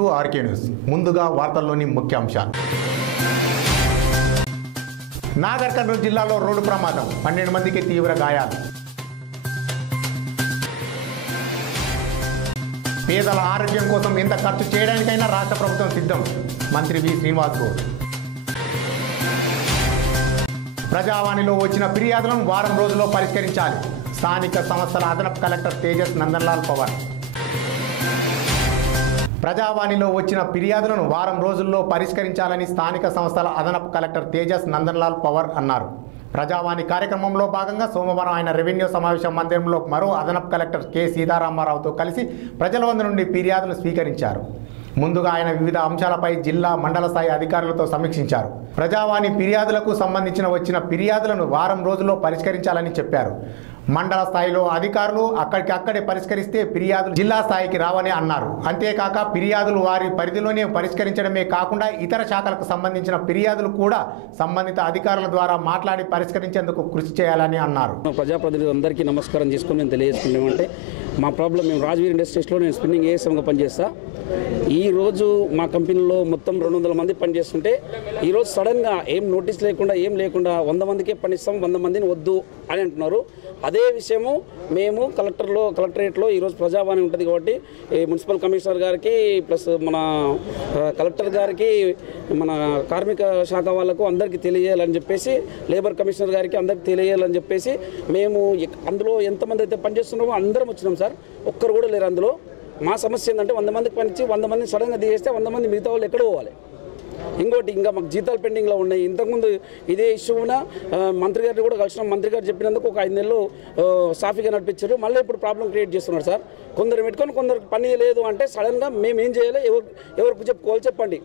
Welcome to RK news. ముందుగా వార్తల్లోని ముఖ్యాంశాలు. నాగర్ కర్నూలు జిల్లాలో రోడ్డు ప్రమాదం, 12 మందికి తీవ్ర గాయాలు. పేదల ఆరోగ్యం కోసం ఎంత ఖర్చు చేయడానికైనా రాష్ట్ర ప్రభుత్వం సిద్ధం, మంత్రి వి శ్రీనివాస్ గౌడ్. ప్రజావాణిలో వచ్చిన ఫిర్యాదులను వారం రోజుల్లో పరిష్కరించాలి, స్థానిక సంస్థల అదనపు కలెక్టర్ తేజస్ నందన్లాల్ పవర్. ప్రజావాణిలో వచ్చిన ఫిర్యాదులను వారం రోజుల్లో పరిష్కరించాలని స్థానిక సంస్థల అదనపు కలెక్టర్ తేజస్ నందన్లాల్ పవర్ అన్నారు. ప్రజావాణి కార్యక్రమంలో భాగంగా సోమవారం ఆయన రెవెన్యూ సమావేశ మందిరంలో మరో అదనపు కలెక్టర్ కె సీతారామారావుతో కలిసి ప్రజల వద్ద నుండి ఫిర్యాదులు స్వీకరించారు. ముందుగా ఆయన వివిధ అంశాలపై జిల్లా మండల స్థాయి అధికారులతో సమీక్షించారు. ప్రజావాణి ఫిర్యాదులకు సంబంధించిన వచ్చిన ఫిర్యాదులను వారం రోజుల్లో పరిష్కరించాలని చెప్పారు. మండల స్థాయిలో అధికారులు అక్కడికక్కడే పరిష్కరిస్తే ఫిర్యాదులు జిల్లా స్థాయికి రావని అన్నారు. అంతేకాక ఫిర్యాదులు వారి పరిధిలోనే పరిష్కరించడమే కాకుండా ఇతర శాఖలకు సంబంధించిన ఫిర్యాదులు కూడా సంబంధిత అధికారుల ద్వారా మాట్లాడి పరిష్కరించేందుకు కృషి చేయాలని అన్నారు. ప్రజాప్రతినిధులందరికీ నమస్కారం చేసుకుని నేను తెలియజేసుకున్నామంటే మా ప్రాబ్లం మేము రాజవీర్ ఇండస్ట్రీస్లో నేను స్పిన్నింగ్ ఏఎస్ఎంగా పనిచేస్తా. ఈరోజు మా కంపెనీలో మొత్తం 200 మంది పనిచేస్తుంటే ఈరోజు సడన్గా ఏం నోటీస్ లేకుండా ఏం లేకుండా 100 మందికే పనిస్తాం, 100 మందిని వద్దు అని అంటున్నారు. అదే విషయము మేము కలెక్టరేట్లో ఈరోజు ప్రజావాణి ఉంటుంది కాబట్టి మున్సిపల్ కమిషనర్ గారికి ప్లస్ మన కలెక్టర్ గారికి మన కార్మిక శాఖ వాళ్ళకు అందరికీ తెలియజేయాలని చెప్పేసి లేబర్ కమిషనర్ గారికి అందరికీ తెలియజేయాలని చెప్పేసి మేము అందులో ఎంతమంది అయితే పనిచేస్తున్నామో అందరం వచ్చినాం సార్. ఒక్కరు కూడా లేరు అందులో. మా సమస్య ఏంటంటే 100 మందికి పనిచి 100 మందిని సడన్గా తీసేస్తే 100 మంది మిగతా వాళ్ళు ఎక్కడ పోవాలి? ఇంకోటి ఇంకా మాకు జీతాలు పెండింగ్లో ఉన్నాయి. ఇంతకుముందు ఇదే ఇష్యూన మంత్రి గారిని కూడా కలిసినాం. మంత్రి గారు చెప్పినందుకు ఒక 5 నెలలు సాఫీగా నడిపించారు. మళ్ళీ ఇప్పుడు ప్రాబ్లం క్రియేట్ చేస్తున్నారు సార్. కొందరు పెట్టుకొని కొందరికి పని లేదు అంటే సడన్గా మేము ఏం చేయాలి, ఎవరికి చెప్పుకోవాలి చెప్పండి.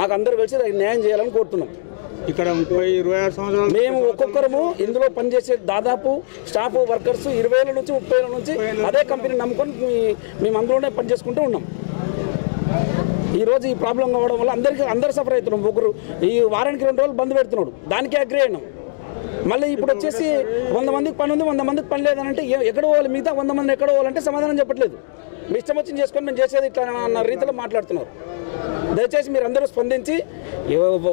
మాకు అందరూ కలిసి దానికి న్యాయం చేయాలని కోరుతున్నాం. ఇక్కడ 26 సంవత్సరాలు మేము ఒక్కొక్కరము ఇందులో పనిచేసే దాదాపు స్టాఫ్ వర్కర్స్ 20,000 నుంచి 30,000 నుంచి అదే కంపెనీ నమ్ముకొని మేము అందులోనే పనిచేసుకుంటూ ఉన్నాం. ఈరోజు ఈ ప్రాబ్లం కావడం వల్ల అందరూ సఫర్ అవుతున్నాం. ఒకరు ఈ వారానికి 2 రోజులు బంద్ పెడుతున్నాడు, దానికే అగ్రి అయినాం. మళ్ళీ ఇప్పుడు వచ్చేసి 100 మందికి పని ఉంది, 100 మందికి పని లేదనంటే ఎక్కడ పోవాలి? మిగతా 100 మంది ఎక్కడ పోవాలంటే సమాధానం చెప్పట్లేదు. మీ ఇష్టం వచ్చింది చేసుకొని మేము చేసేది ఇట్లా అన్న రీతిలో మాట్లాడుతున్నారు. దయచేసి మీరు అందరూ స్పందించి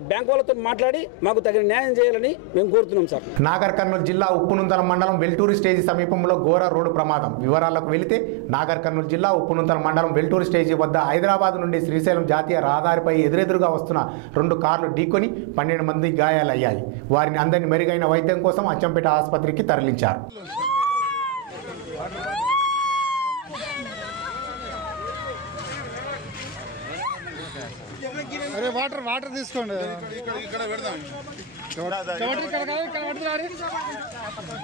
బ్యాంక్ వాళ్ళతో మాట్లాడి మాకు తగిన న్యాయం చేయాలని మేము కోరుతున్నాం సార్. నాగర్ కర్నూలు జిల్లా ఉప్పునుంతల మండలం వెల్టూరు స్టేజీ సమీపంలో ఘోర రోడ్డు ప్రమాదం. వివరాలకు వెళితే నాగర్ కర్నూలు జిల్లా ఉప్పునుంతల మండలం వెల్టూరు స్టేజీ వద్ద హైదరాబాద్ నుండి శ్రీశైలం జాతీయ రహదారిపై ఎదురెదురుగా వస్తున్న 2 కార్లు ఢీకొని 12 మంది గాయాలయ్యాయి. వారిని అందరినీ మెరుగైన వైద్యం కోసం అచ్చంపేట ఆసుపత్రికి తరలించారు. అరే వాటర్ తీసుకోండి.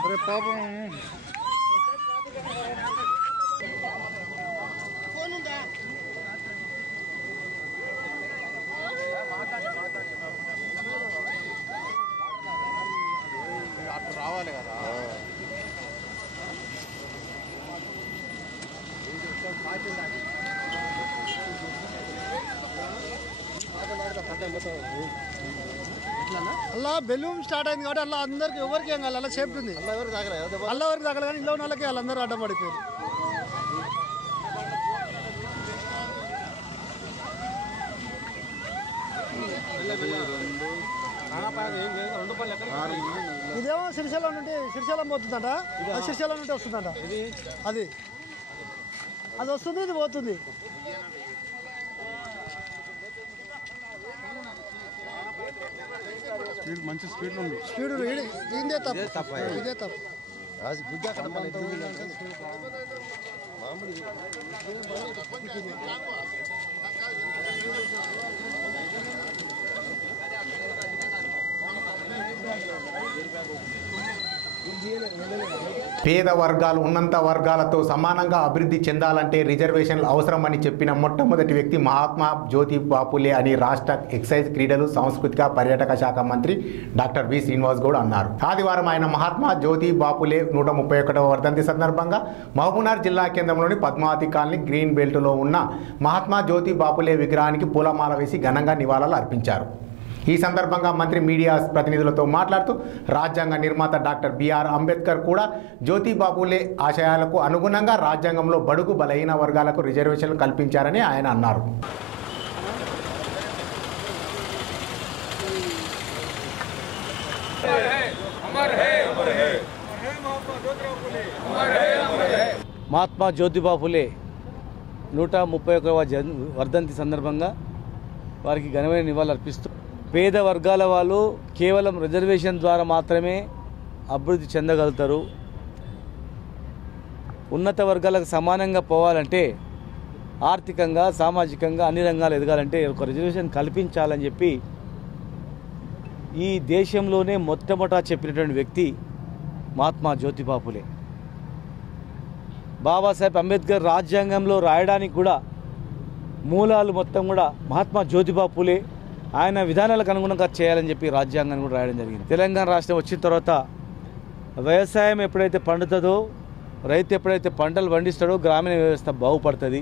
అరే పాపం రావాలి కదా. అలా బెలూన్ స్టార్ట్ అయింది కాబట్టి అలా అందరికి ఎవరికి ఏం కాదు, అలా సేఫ్టీ ఉంది. అల్ల ఎవరికి తగలదు కానీ ఇంట్లో ఉన్న వాళ్ళకి వాళ్ళందరూ అడ్డం పడిపోయారు. ఇదేమో శ్రీశైలం నుండి శ్రీశైలం పోతుందంట, శ్రీశైలం నుండి వస్తుందంట. అది వస్తుంది, ఇది పోతుంది. మంచి స్పీడ్ ఉంది. ఇదే తప్పు. పేద వర్గాలు ఉన్నంత వర్గాలతో సమానంగా అభివృద్ధి చెందాలంటే రిజర్వేషన్లు అవసరమని చెప్పిన మొట్టమొదటి వ్యక్తి మహాత్మా జ్యోతి బాపులే అని రాష్ట్ర ఎక్సైజ్, క్రీడలు, సాంస్కృతిక పర్యాటక శాఖ మంత్రి డాక్టర్ వి శ్రీనివాస్ గౌడ్ అన్నారు. ఆదివారం ఆయన మహాత్మా జ్యోతి బాపులే 131వ వర్ధంతి సందర్భంగా మహబూబ్నగర్ జిల్లా కేంద్రంలోని పద్మావతి కాలనీ గ్రీన్ బెల్ట్లో ఉన్న మహాత్మా జ్యోతి బాపులే విగ్రహానికి పూలమాల వేసి ఘనంగా నివాళులు అర్పించారు. ఈ సందర్భంగా మంత్రి మీడియా ప్రతినిధులతో మాట్లాడుతూ రాజ్యాంగ నిర్మాత డాక్టర్ బిఆర్ అంబేద్కర్ కూడా జ్యోతిబాపులే ఆశయాలకు అనుగుణంగా రాజ్యాంగంలో బడుగు బలహీన వర్గాలకు రిజర్వేషన్లు కల్పించారని ఆయన అన్నారు. మహాత్మా జ్యోతిబా ఫులే 131వ వర్ధంతి సందర్భంగా వారికి ఘనమైన నివాళులు అర్పిస్తూ పేద వర్గాల వాళ్ళు కేవలం రిజర్వేషన్ ద్వారా మాత్రమే అభివృద్ధి చెందగలుగుతారు. ఉన్నత వర్గాలకు సమానంగా పోవాలంటే ఆర్థికంగా సామాజికంగా అన్ని రంగాలు ఎదగాలంటే ఒక రిజర్వేషన్ కల్పించాలని చెప్పి ఈ దేశంలోనే మొట్టమొదట చెప్పినటువంటి వ్యక్తి మహాత్మా జ్యోతిబా ఫులే. బాబాసాహెబ్ అంబేద్కర్ రాజ్యాంగంలో రాయడానికి కూడా మూలాలు మొత్తం కూడా మహాత్మా జ్యోతిబా ఫులే ఆయన విధానాలకు అనుగుణంగా చేయాలని చెప్పి రాజ్యాంగాన్ని కూడా రాయడం జరిగింది. తెలంగాణ రాష్ట్రం వచ్చిన తర్వాత వ్యవసాయం ఎప్పుడైతే పండుతుందో, రైతు ఎప్పుడైతే పంటలు పండిస్తాడో గ్రామీణ వ్యవస్థ బాగుపడుతుంది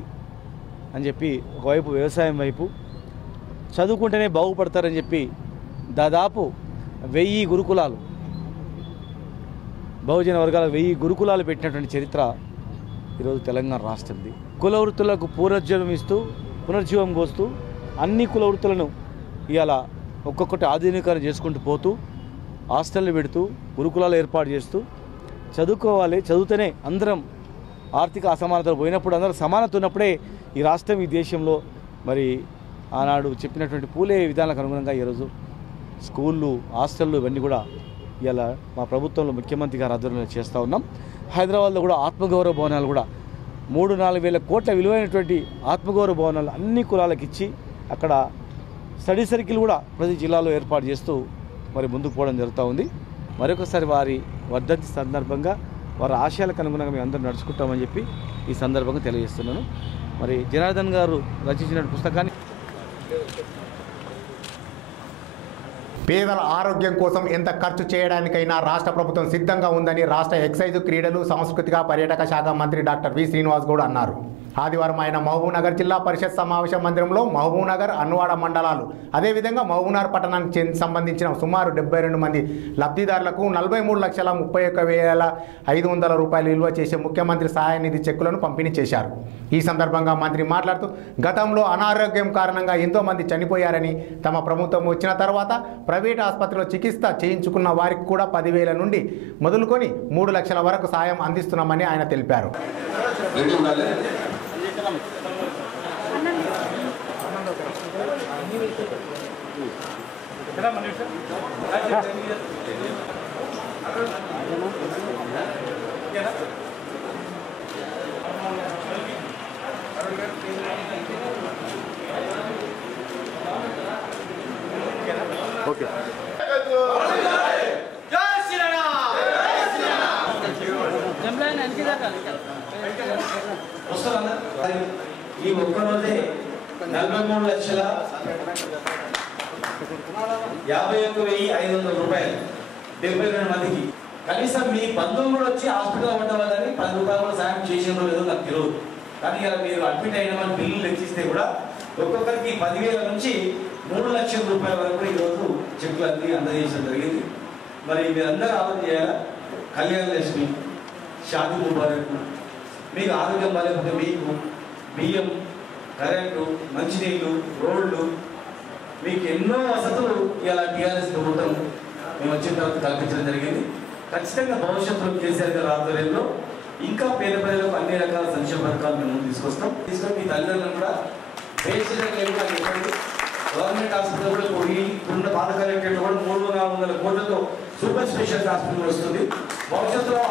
అని చెప్పి ఒకవైపు వ్యవసాయం వైపు చదువుకుంటేనే బాగుపడతారని చెప్పి దాదాపు 1000 గురుకులాలు బహుజన వర్గాలకు 1000 గురుకులాలు పెట్టినటువంటి చరిత్ర ఈరోజు తెలంగాణ రాష్ట్రంది. కుల వృత్తులకు పునర్జీవం పోస్తూ అన్ని కుల వృత్తులను ఇవాళ ఒక్కొక్కటి ఆధునీకరణ చేసుకుంటూ పోతూ హాస్టళ్ళు పెడుతూ గురుకులాలు ఏర్పాటు చేస్తూ చదువుకోవాలి, చదువుతూనే అందరం ఆర్థిక అసమానతలు పోయినప్పుడు అందరూ సమానత ఉన్నప్పుడే ఈ రాష్ట్రం ఈ దేశంలో మరి ఆనాడు చెప్పినటువంటి పూలే విధానాలకు అనుగుణంగా ఈరోజు స్కూళ్ళు హాస్టళ్ళు ఇవన్నీ కూడా ఇలా మా ప్రభుత్వంలో ముఖ్యమంత్రి గారి ఆధ్వర్యంలో చేస్తూ ఉన్నాం. హైదరాబాద్లో కూడా ఆత్మగౌరవ భవనాలు కూడా 3-4 వేల కోట్ల విలువైనటువంటి ఆత్మగౌరవ భవనాలు అన్ని కులాలకు ఇచ్చి అక్కడ స్టడీ సర్కిల్ కూడా ప్రతి జిల్లాలో ఏర్పాటు చేస్తూ మరి ముందుకు పోవడం జరుగుతూ ఉంది. మరొకసారి వారి వర్ధంతి సందర్భంగా వారి ఆశయాలకు అనుగుణంగా మేము అందరం నడుచుకుంటామని చెప్పి ఈ సందర్భంగా తెలియజేస్తున్నాను. మరి జనార్దన్ గారు రచించిన పుస్తకాన్ని పేదల ఆరోగ్యం కోసం ఎంత ఖర్చు చేయడానికైనా రాష్ట్ర ప్రభుత్వం సిద్ధంగా ఉందని రాష్ట్ర ఎక్సైజ్, క్రీడలు, సాంస్కృతిక పర్యాటక శాఖ మంత్రి డాక్టర్ వి శ్రీనివాస్ గౌడ్ అన్నారు. ఆదివారం ఆయన మహబూబ్నగర్ జిల్లా పరిషత్ సమావేశ మందిరంలో మహబూబ్నగర్, అన్వాడ మండలాలు అదేవిధంగా మహబూబ్నగర్ పట్టణానికి సంబంధించిన సుమారు 72 మంది లబ్ధిదారులకు 43,31,500 రూపాయలు విలువ చేసే ముఖ్యమంత్రి సహాయ నిధి చెక్కులను పంపిణీ చేశారు. ఈ సందర్భంగా మంత్రి మాట్లాడుతూ గతంలో అనారోగ్యం కారణంగా ఎంతోమంది చనిపోయారని, తమ ప్రభుత్వం వచ్చిన తర్వాత ప్రైవేట్ ఆసుపత్రిలో చికిత్స చేయించుకున్న వారికి కూడా 10,000 నుండి మొదలుకొని 3 లక్షల వరకు సాయం అందిస్తున్నామని ఆయన తెలిపారు. ఓకే. ఈ ఒక్కరోజే 43,51,500 రూపాయలు 72 మందికి. కనీసం మీ బంధువులు కూడా వచ్చి హాస్పిటల్ అవ్వడం వల్లని 10 రూపాయలు కూడా సాయం చేసినో లేదో నాకు తెలియదు. కానీ ఇలా మీరు అడ్మిట్ అయిన వాళ్ళు బిల్లులు లెక్కిస్తే కూడా ఒక్కొక్కరికి 10,000 నుంచి 3 లక్షల రూపాయల వరకు ఈరోజు చెక్కులు అన్ని అందజేయడం జరిగింది. మరి మీరందరూ ఆలోచన చేయాలా? కళ్యాణ లక్ష్మి, షాదీ ముబారక్, మీకు ఆరోగ్యం బాగాలేకపోతే మీకు బియ్యం, కరెంటు, మంచినీళ్ళు, రోడ్లు, మీకు ఎన్నో వసతులు ఇలా టీఆర్ఎస్ ప్రభుత్వం మేము వచ్చిన తర్వాత కల్పించడం జరిగింది. ఖచ్చితంగా భవిష్యత్తులో కేసీఆర్ గారి ఆధ్వర్యంలో ఇంకా పేద ప్రజలకు అన్ని రకాల సంక్షేమ పథకాలు మేము తీసుకొని మీ తల్లిదండ్రులను కూడా గవర్నమెంట్ హాస్పిటల్ కూడా ఇప్పుడున్న పాత కలెక్టరేట్ కూడా 300-400 కోట్లతో సూపర్ స్పెషాలిటీ హాస్పిటల్ వస్తుంది. భవిష్యత్తులో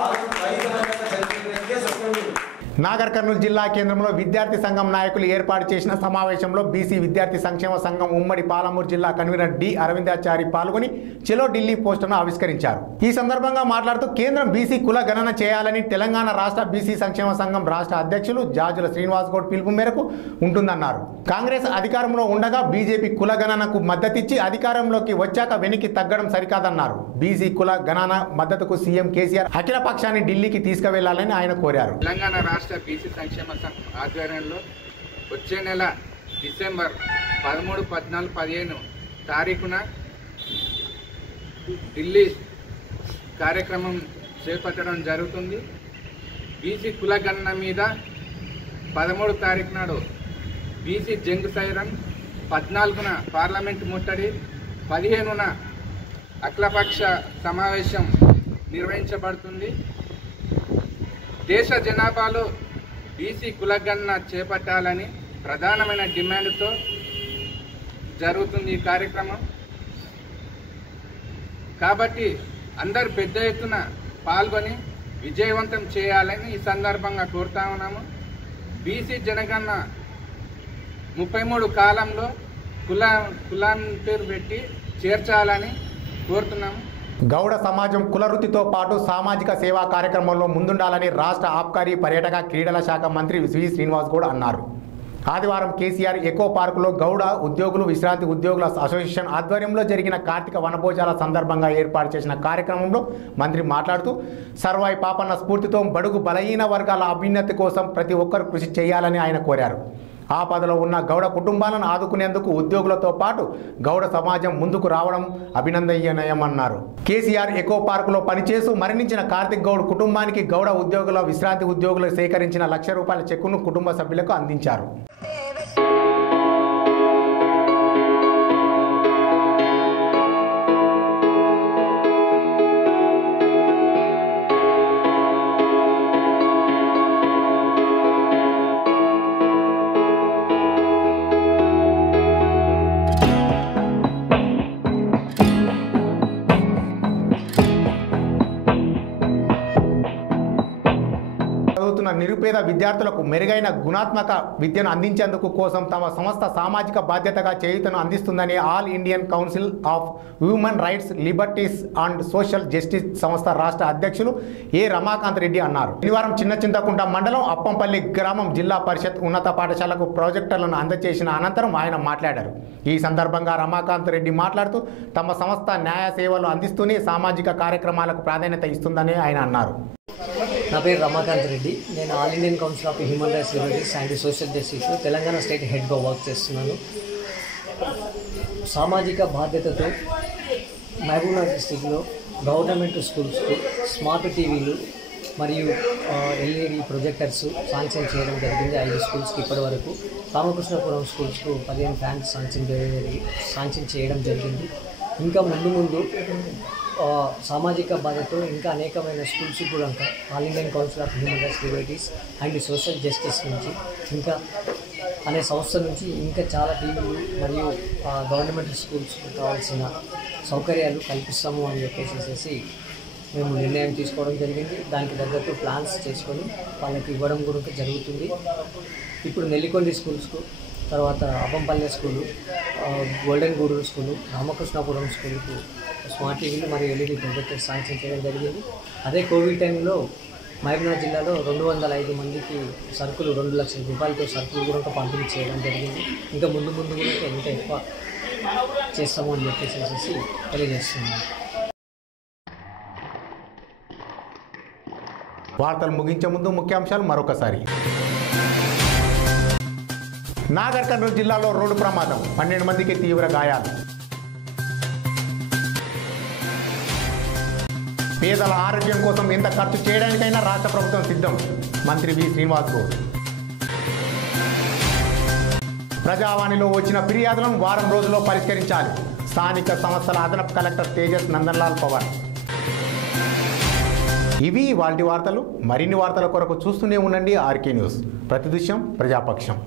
నాగర్ కర్నూలు జిల్లా కేంద్రంలో విద్యార్థి సంఘం నాయకులు ఏర్పాటు చేసిన సమావేశంలో బీసీ విద్యార్థి సంక్షేమ సంఘం ఉమ్మడి పాలమూరు జిల్లా కన్వీనర్ డి అరవిందాచారి పాల్గొని చలో ఢిల్లీ పోస్టును ఆవిష్కరించారు. ఈ సందర్భంగా మాట్లాడుతూ కేంద్రం బీసీ కుల గణన చేయాలని తెలంగాణ రాష్ట్ర బీసీ సంక్షేమ సంఘం రాష్ట్ర అధ్యక్షులు జాజుల శ్రీనివాస్ గౌడ్ పిలుపు మేరకు ఉంటుందన్నారు. కాంగ్రెస్ అధికారంలో ఉండగా బీజేపీ కుల గణనకు మద్దతిచ్చి అధికారంలోకి వచ్చాక వెనక్కి తగ్గడం సరికాదన్నారు. బీసీ కుల గణన మద్దతుకు సీఎం కేసీఆర్ అఖిల పక్షాన్ని ఢిల్లీకి తీసుకువెళ్లాలని ఆయన కోరారు. తెలంగాణ రాష్ట్ర బీసీ సంక్షేమ సంఘం ఆధ్వర్యంలో వచ్చే నెల డిసెంబర్ 13, 14, 15 తారీఖున ఢిల్లీ కార్యక్రమం చేపట్టడం జరుగుతుంది. బీసీ కులగణన మీద 13 తారీఖు నాడు బీసీ జంగ్ సైరన్, 14న పార్లమెంట్ ముట్టడి, 15న అఖిలపక్ష సమావేశం నిర్వహించబడుతుంది. దేశ జనాభాలో బీసీ కులగణన చేపట్టాలని ప్రధానమైన డిమాండ్తో జరుగుతుంది ఈ కార్యక్రమం. కాబట్టి అందరు పెద్ద ఎత్తున పాల్గొని విజయవంతం చేయాలని ఈ సందర్భంగా కోరుతా ఉన్నాము. బీసీ జనగణన 33 కాలంలో కులాన్ని పేరు పెట్టి చేర్చాలని కోరుతున్నాము. గౌడ సమాజం కులవృత్తితో పాటు సామాజిక సేవా కార్యక్రమంలో ముందుండాలని రాష్ట్ర ఆబ్కారీ పర్యాటక క్రీడల శాఖ మంత్రి వి శ్రీనివాస్ గౌడ్ అన్నారు. ఆదివారం కేసీఆర్ ఎకో పార్కులో గౌడ ఉద్యోగులు విశ్రాంతి ఉద్యోగుల అసోసియేషన్ ఆధ్వర్యంలో జరిగిన కార్తీక వనభోజాల సందర్భంగా ఏర్పాటు చేసిన కార్యక్రమంలో మంత్రి మాట్లాడుతూ సర్వాయి పాపన్న స్ఫూర్తితో బడుగు బలహీన వర్గాల అభ్యున్నతి కోసం ప్రతి ఒక్కరు కృషి చేయాలని ఆయన కోరారు. ఆపదలో ఉన్న గౌడ కుటుంబాలను ఆదుకునేందుకు ఉద్యోగులతో పాటు గౌడ సమాజం ముందుకు రావడం అభినందనీయమన్నారు. కేసీఆర్ ఎకో పార్కులో పనిచేస్తూ మరణించిన కార్తిక్ గౌడ్ కుటుంబానికి గౌడ ఉద్యోగుల విశ్రాంతి ఉద్యోగులు సేకరించిన ₹1,00,000 చెక్కును కుటుంబ సభ్యులకు అందించారు. నిరుపేద విద్యార్థులకు మెరుగైన గుణాత్మక విద్యను అందించేందుకు కోసం తమ సంస్థ సామాజిక బాధ్యతగా చేయూతను అందిస్తుందని all Indian council of human rights liberties and social justice సంస్థ రాష్ట్ర అధ్యక్షులు ఏ రమాకాంత్ రెడ్డి అన్నారు. శనివారం చిన్నచింతకుంట మండలం అప్పంపల్లి గ్రామం జిల్లా పరిషత్ ఉన్నత పాఠశాలకు ప్రాజెక్టులను అందజేసిన అనంతరం ఆయన మాట్లాడారు. ఈ సందర్భంగా రమాకాంత్ రెడ్డి మాట్లాడుతూ తమ సంస్థ న్యాయ సేవలు అందిస్తూనే సామాజిక కార్యక్రమాలకు ప్రాధాన్యత ఇస్తుందని ఆయన అన్నారు. నా పేరు రమాకాంత్ రెడ్డి. నేను all Indian council of human rights liberties and social justice Telangana state హెడ్గా వర్క్ చేస్తున్నాను. సామాజిక బాధ్యతతో మహబూబ్నగర్ డిస్టిక్లో గవర్నమెంట్ స్కూల్స్కు స్మార్ట్ టీవీలు మరియు ఎల్ఈడి ప్రొజెక్టర్స్ శాంక్షన్ చేయడం జరిగింది. 5 స్కూల్స్కి ఇప్పటి వరకు. రామకృష్ణపురం స్కూల్స్కు 15 ఫ్యాన్స్ శాంక్షన్ చేయడం జరిగింది. ఇంకా ముందు సామాజిక బాధ్యతతో ఇంకా అనేకమైన స్కూల్స్ కూడా all Indian council of human rights liberties and social justice నుంచి ఇంకా అనే సంస్థ నుంచి ఇంకా చాలా టీవీలు మరియు గవర్నమెంట్ స్కూల్స్కి కావాల్సిన సౌకర్యాలు కల్పిస్తాము అని చెప్పేసి మేము నిర్ణయం తీసుకోవడం జరిగింది. దానికి తగ్గట్టు ప్లాన్స్ చేసుకొని వాళ్ళకి ఇవ్వడం కూడా జరుగుతుంది. ఇప్పుడు నెల్లికొండ స్కూల్స్కు, తర్వాత Appampalle school, golden Guduru school, Ramakrishnapuram స్కూల్కు స్మార్ట్ టీవీలు మరియు ఎల్ఈడి ప్రొజెక్టర్స్ శాంక్షన్ చేయడం జరిగింది. అదే కోవిడ్ టైంలో మహబూబ్నగర్ జిల్లాలో 205 మందికి సరుకులు ₹2,00,000 సరుకులు కూడా పంపిణీ చేయడం జరిగింది. ఇంకా ముందు కూడా ఇంకా ఎక్కువ చేస్తాము అని చెప్పేసి తెలియజేస్తున్నాము. వార్తలు ముగించే ముందు ముఖ్యాంశాలు మరొకసారి. నాగర్ కర్నూలు జిల్లాలో రోడ్డు ప్రమాదం, 12 మందికి తీవ్ర గాయాలు. పేదల ఆరోగ్యం కోసం ఎంత ఖర్చు చేయడానికైనా రాష్ట్ర ప్రభుత్వం సిద్ధం, మంత్రి వి శ్రీనివాస్ గౌడ్. ప్రజావాణిలో వచ్చిన ఫిర్యాదులను వారం రోజుల్లో పరిష్కరించాలి, స్థానిక సంస్థల అదనపు కలెక్టర్ తేజస్ నందన్లాల్ పవర్. ఇవి వాటి వార్తలు. మరిన్ని వార్తల కొరకు చూస్తూనే ఉండండి ఆర్కే న్యూస్. ప్రతిదృశ్యం ప్రజాపక్షం.